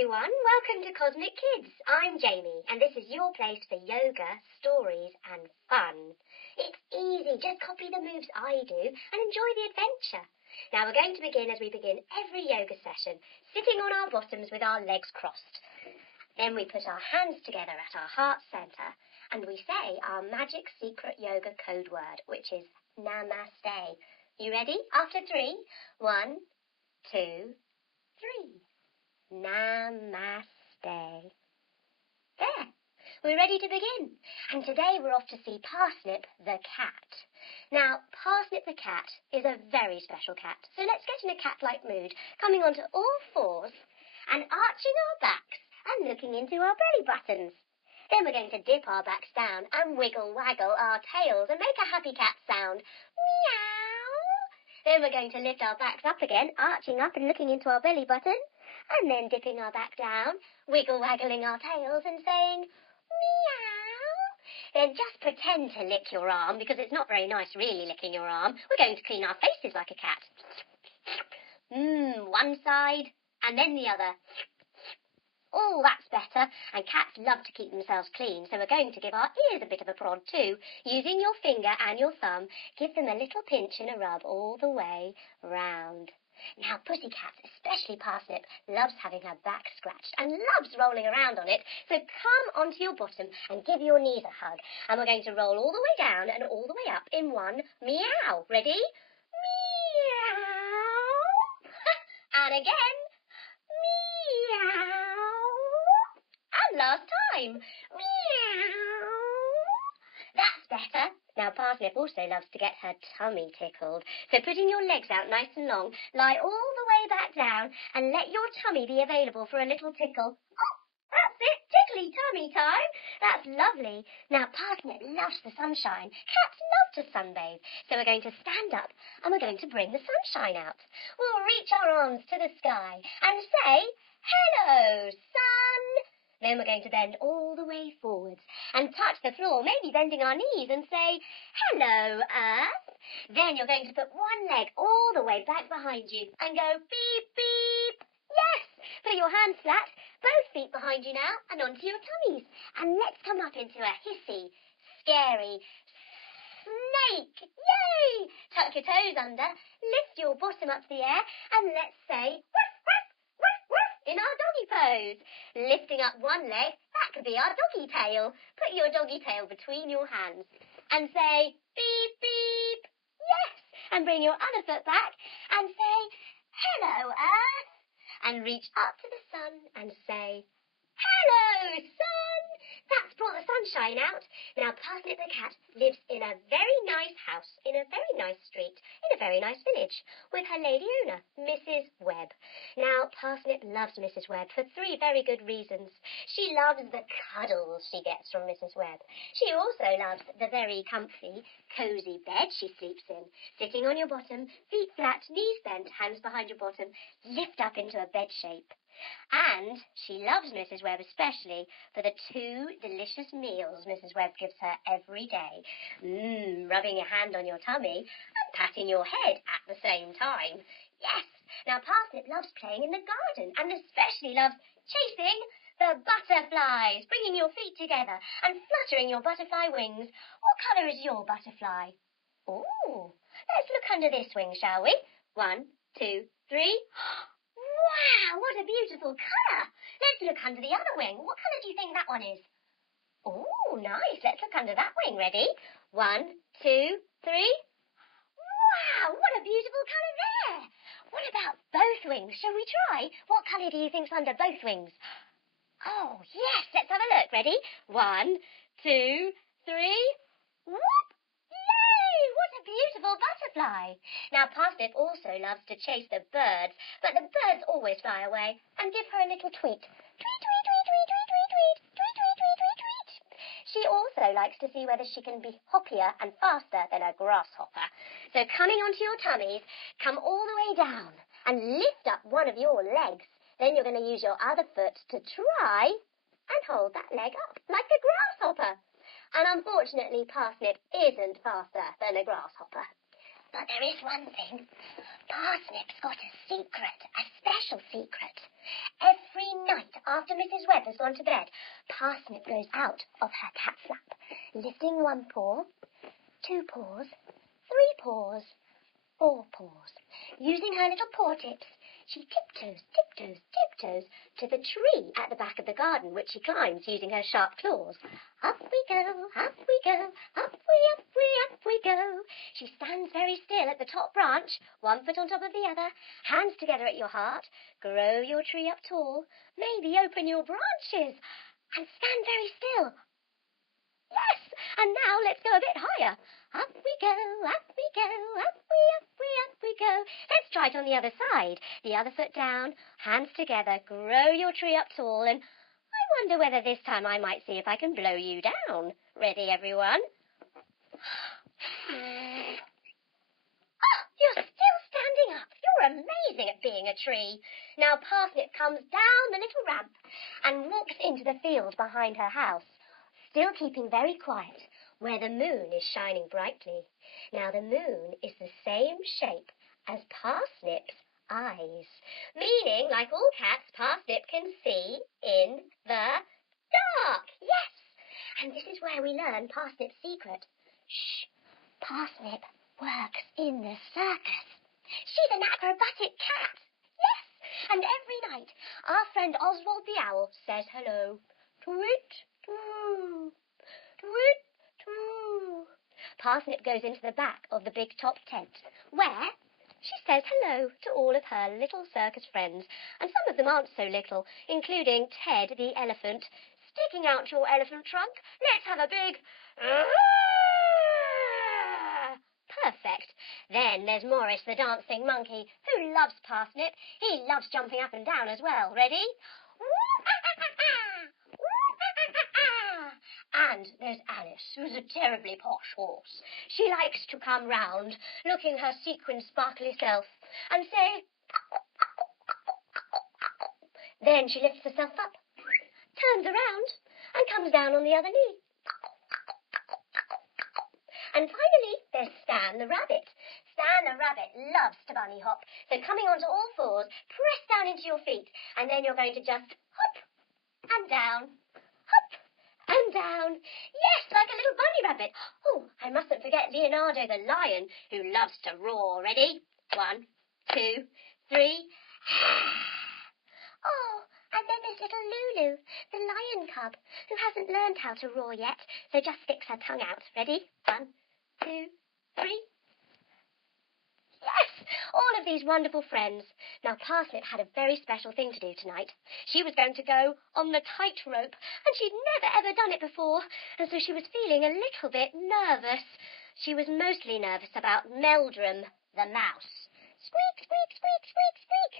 everyone, welcome to Cosmic Kids. I'm Jamie and this is your place for yoga, stories and fun. It's easy, just copy the moves I do and enjoy the adventure. Now we're going to begin as we begin every yoga session, sitting on our bottoms with our legs crossed. Then we put our hands together at our heart centre and we say our magic secret yoga code word, which is Namaste. You ready? After 3, 1, 2, 3. Namaste. There, we're ready to begin. And today we're off to see Parsnip the cat. Now, Parsnip the cat is a very special cat. So let's get in a cat-like mood, coming onto all fours and arching our backs and looking into our belly buttons. Then we're going to dip our backs down and wiggle-waggle our tails and make a happy cat sound. Meow. Then we're going to lift our backs up again, arching up and looking into our belly button. And then dipping our back down, wiggle-waggling our tails and saying, meow. Then just pretend to lick your arm, because it's not very nice really licking your arm. We're going to clean our faces like a cat. One side, and then the other. Oh, that's better. And cats love to keep themselves clean, so we're going to give our ears a bit of a prod too. Using your finger and your thumb, give them a little pinch and a rub all the way round. Now, pussycats, especially Parsnip, loves having her back scratched and loves rolling around on it. So come onto your bottom and give your knees a hug. And we're going to roll all the way down and all the way up in one meow. Ready? Meow. And again. Meow. And last time. Meow. That's better. Now, Parsnip also loves to get her tummy tickled. So putting your legs out nice and long, lie all the way back down and let your tummy be available for a little tickle. Oh, that's it, tickly tummy time. That's lovely. Now, Parsnip loves the sunshine. Cats love to sunbathe. So we're going to stand up and we're going to bring the sunshine out. We'll reach our arms to the sky and say, hello, sun. Then we're going to bend all the way forwards and touch the floor, maybe bending our knees and say, hello, Earth. Then you're going to put one leg all the way back behind you and go beep, beep. Yes! Put your hands flat, both feet behind you now and onto your tummies. And let's come up into a hissy, scary snake. Yay! Tuck your toes under, lift your bottom up to the air and let's say, woof, woof, woof, woof, in our doggy pose. Lifting up one leg, that could be our doggy tail. Put your doggy tail between your hands and say, beep, beep, yes. And bring your other foot back and say, hello, Earth. And reach up to the sun and say, hello, sun. That's brought the sunshine out. Now, Parsnip the cat lives in a very nice house, in a very nice street, in a very nice village, with her lady owner, Mrs. Webb. Now, Parsnip loves Mrs. Webb for 3 very good reasons. She loves the cuddles she gets from Mrs. Webb. She also loves the very comfy, cosy bed she sleeps in. Sitting on your bottom, feet flat, knees bent, hands behind your bottom, lift up into a bed shape. And she loves Mrs. Webb especially for the 2 delicious meals Mrs. Webb gives her every day. Rubbing your hand on your tummy and patting your head at the same time. Yes, now Parsnip loves playing in the garden and especially loves chasing the butterflies, bringing your feet together and fluttering your butterfly wings. What colour is your butterfly? Oh, let's look under this wing, shall we? 1, 2, 3... Wow, what a beautiful colour. Let's look under the other wing. What colour do you think that one is? Oh, nice. Let's look under that wing. Ready? 1, 2, 3. Wow, what a beautiful colour there. What about both wings? Shall we try? What colour do you think's under both wings? Oh, yes. Let's have a look. Ready? 1, 2, 3. Whoop! What a beautiful butterfly. Now, Parsnip also loves to chase the birds, but the birds always fly away and give her a little tweet. Tweet, tweet, tweet, tweet, tweet, tweet, tweet, tweet, tweet, tweet, tweet, tweet. She also likes to see whether she can be hoppier and faster than a grasshopper. So coming onto your tummies, come all the way down and lift up one of your legs. Then you're going to use your other foot to try and hold that leg up like a grasshopper. And unfortunately, Parsnip isn't faster than a grasshopper. But there is one thing. Parsnip's got a secret, a special secret. Every night after Mrs. Webb has gone to bed, Parsnip goes out of her cat's lap, lifting one paw, 2 paws, 3 paws, 4 paws. Using her little paw tips, she tiptoes, tiptoes, tiptoes to the tree at the back of the garden, which she climbs using her sharp claws. Up we go, up we go, up we go. She stands very still at the top branch, 1 foot on top of the other, hands together at your heart, grow your tree up tall, maybe open your branches, and stand very still. Yes, and now let's go a bit higher. Up we go, up we go, up we go. Let's try it on the other side. The other foot down, hands together, grow your tree up tall, and I wonder whether this time I might see if I can blow you down. Ready, everyone? You're still standing up. You're amazing at being a tree. Now Parsnip comes down the little ramp and walks into the field behind her house, still keeping very quiet, where the moon is shining brightly. Now the moon is the same shape as Parsnip's eyes, meaning, like all cats, Parsnip can see in the dark. Yes! And this is where we learn Parsnip's secret. Shh! Parsnip works in the circus. She's an acrobatic cat. Yes! And every night, our friend Oswald the Owl says hello. Tweet, twoo, tweet, twoo. Parsnip goes into the back of the big top tent, where she says hello to all of her little circus friends, and some of them aren't so little, including Ted the elephant. Sticking out your elephant trunk, let's have a big... Perfect. Then there's Morris the dancing monkey, who loves Parsnip. He loves jumping up and down as well. Ready? And there's Alice, who's a terribly posh horse. She likes to come round, looking her sequin sparkly self, and say... Then she lifts herself up, turns around, and comes down on the other knee. And finally, there's Stan the rabbit. Stan the rabbit loves to bunny hop, so coming onto all fours, press down into your feet, and then you're going to just hop and down, hop and down. Yes, like a little bunny rabbit. Oh, I mustn't forget Leonardo the lion, who loves to roar. Ready? 1, 2, 3. Oh, and then there's little Lulu, the lion cub, who hasn't learned how to roar yet, so just sticks her tongue out. Ready? 1, 2, 3. Yes! All of these wonderful friends. Now, Parsnip had a very special thing to do tonight. She was going to go on the tightrope, and she'd never ever done it before, and so she was feeling a little bit nervous. She was mostly nervous about Meldrum the mouse. Squeak, squeak, squeak, squeak, squeak.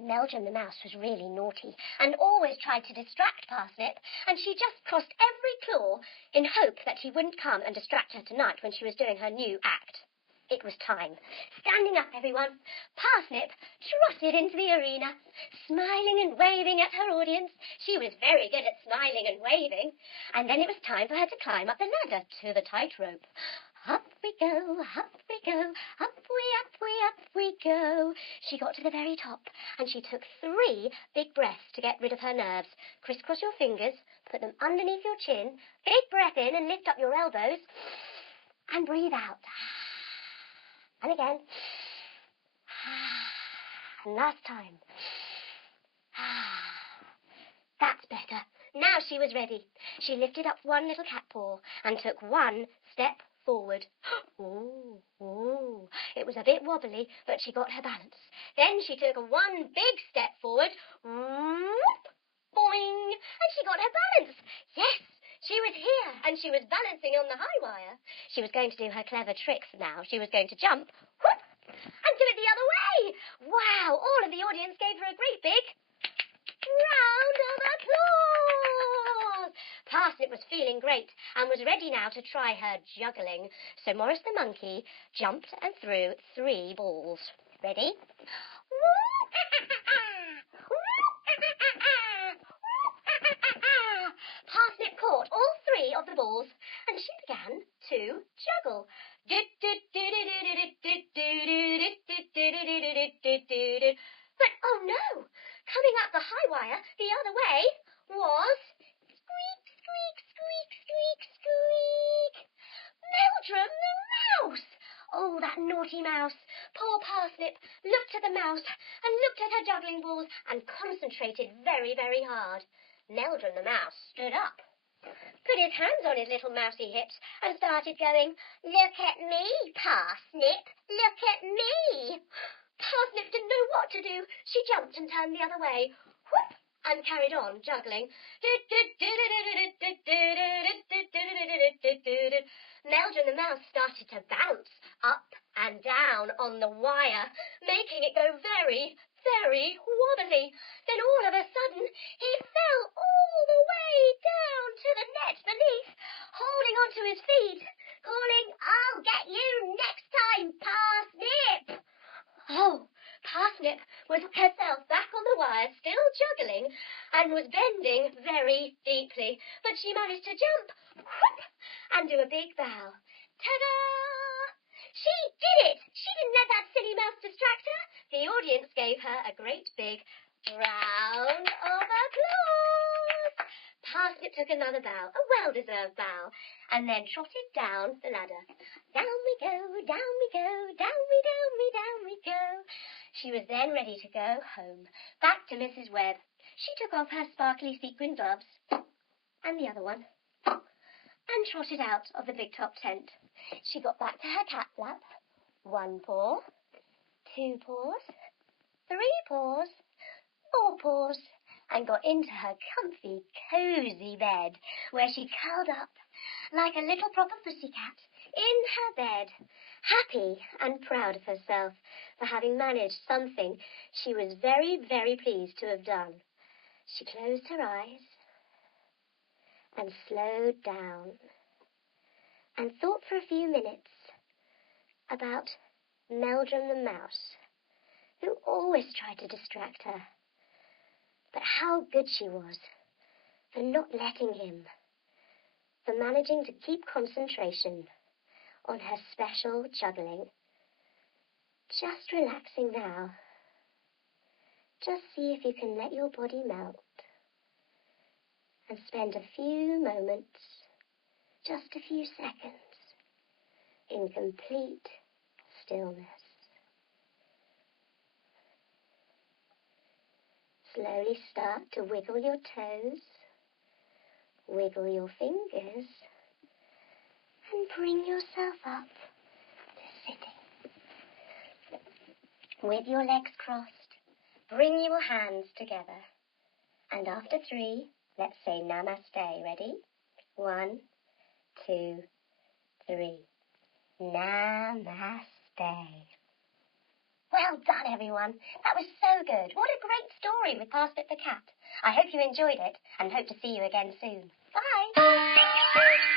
Meldrum the mouse was really naughty and always tried to distract Parsnip, and she just crossed every claw in hope that he wouldn't come and distract her tonight when she was doing her new act. It was time. Standing up, everyone, Parsnip trotted into the arena, smiling and waving at her audience. She was very good at smiling and waving. And then it was time for her to climb up the ladder to the tightrope. Up we go, up we go, up we go. She got to the very top, and she took 3 big breaths to get rid of her nerves. Crisscross your fingers, put them underneath your chin, big breath in and lift up your elbows, and breathe out. And again. And last time. That's better. Now she was ready. She lifted up one little cat paw and took 1 step forward. Ooh, ooh. It was a bit wobbly, but she got her balance. Then she took 1 big step forward. Whoop, boing. And she got her balance. Yes, she was here, and she was balancing on the high wire. She was going to do her clever tricks now. She was going to jump, whoop, and do it the other way. Wow, all of the audience gave her a great big round of applause. Parsnip was feeling great and was ready now to try her juggling. So Morris the monkey jumped and threw 3 balls. Ready? Parsnip caught all 3 of the balls, and she began to juggle. But oh no! Coming up the silly mouse. Poor Parsnip looked at the mouse and looked at her juggling balls and concentrated very, very hard. Meldrum the mouse stood up, put his hands on his little mousy hips and started going, "Look at me, Parsnip, look at me." Parsnip didn't know what to do. She jumped and turned the other way. Whoop! And carried on juggling. Meldrum the mouse started to bounce up and down on the wire, making it go very, very wobbly. Then all of a sudden, he fell all the way down to the net beneath, holding onto his feet, calling, "I'll get you next time, Parsnip." Oh, Parsnip was herself back on the wire, still juggling, and was bending very deeply. But she managed to jump, whoop, and do a big bow. Ta-da! She did it! She didn't let that silly mouse distract her. The audience gave her a great big round of applause. Parsnip took another bow, a well-deserved bow, and then trotted down the ladder. Down we go, down we go, down we go. She was then ready to go home, back to Mrs. Webb. She took off her sparkly sequin gloves, and the other one, and trotted out of the big top tent. She got back to her cat flap. 1 paw, 2 paws, 3 paws, 4 paws, and got into her comfy, cosy bed, where she curled up like a little proper pussycat in her bed, happy and proud of herself for having managed something she was very, very pleased to have done. She closed her eyes and slowed down and thought for a few minutes about Meldrum the mouse, who always tried to distract her. But how good she was for not letting him, for managing to keep concentration on her special juggling. Just relaxing now. Just see if you can let your body melt and spend a few moments, just a few seconds, in complete stillness. Slowly start to wiggle your toes, wiggle your fingers, and bring yourself up to sitting. With your legs crossed, bring your hands together. And after 3, let's say namaste. Ready? 1, 2, 3. Namaste. Well done, everyone. That was so good. What a great story with Parsnip the cat. I hope you enjoyed it and hope to see you again soon. Bye.